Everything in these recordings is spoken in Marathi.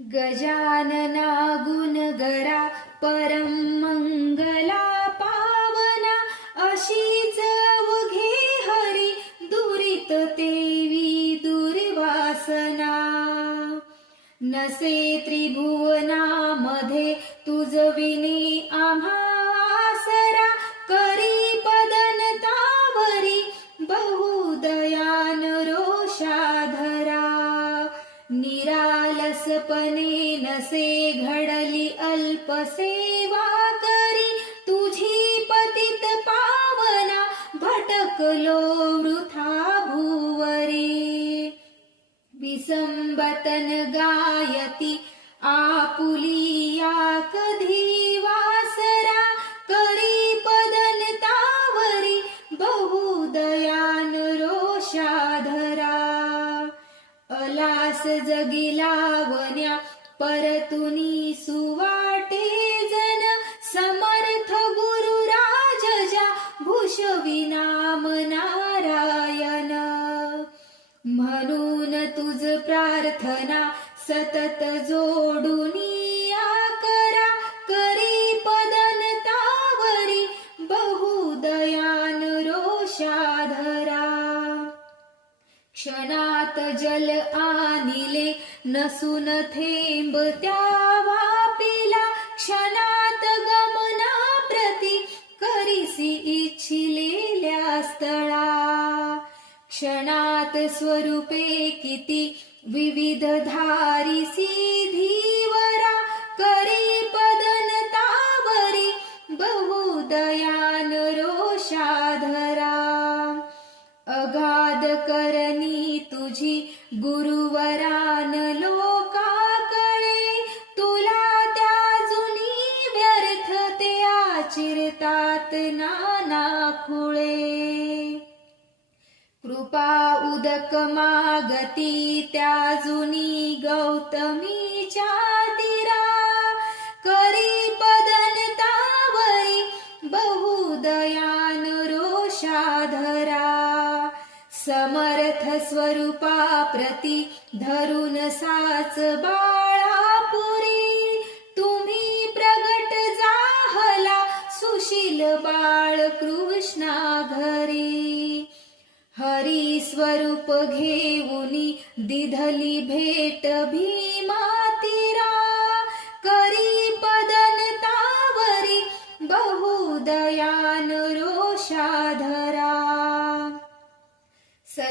गजानना गुणगरा परम मंगला पावना अशीच अवघे हरी दुरित देवी दुर्वासना. नसे त्रिभुवनामध्ये तुझ विने आम्हा आसरा करी पदनतावरी बहुदयान रोषाधरा. निरा निरालसपणे नसे घडली अल्पसेवा करी. तुझी पतित पावना भटकलो वृथा भुवरी विसंबतन गायती आपुलिया कधी वा कलास जगी लावण्या परतुनी सुवाटे जन समर्थ गुरु राजजा भूषविनाम नारायण. म्हणून तुझ प्रार्थना सतत जोडुनी जल आनिले नसून थेंब त्या वापिला क्षणात गमना प्रती करीसी इच्छिलेल्या स्थळा. क्षणात स्वरूपे किती विविध धारिसी धीवरा करी पदन तुझी गुरुवरान लोकाकडे तुला त्या जुनी व्यर्थ ते आचिरतात नाना खुळे. कृपा उदक मागती त्या जुनी गौतमीच्या समर्थ स्वरूपा प्रती धरून साच बाळापुरी. तुम्ही प्रगट जाहला सुशील बाळ कृष्णा घरी. हरी स्वरूप घेऊनी दिधली भेट भीमातीरा. करी पद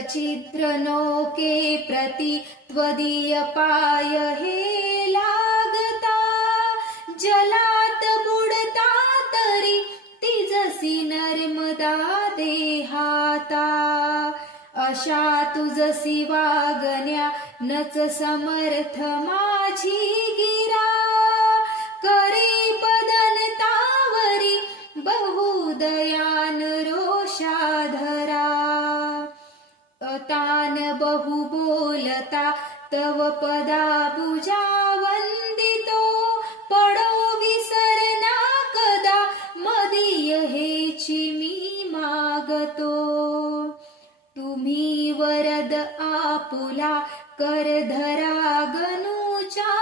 सचिद्र नोके प्रति त्वदीय पाय हे लागता। जलात बुडता तरी तिजसी नर्मदा देहाता। अशा तुझसी वागण्या नच समर्थ माझी गिरा। करी तान बहु बोलता तव पदा पूजा वंदितो पडो विसरना कदा मदीय हेची मी मागतो। तुम्ही वरद आपुला करधरा गनुचा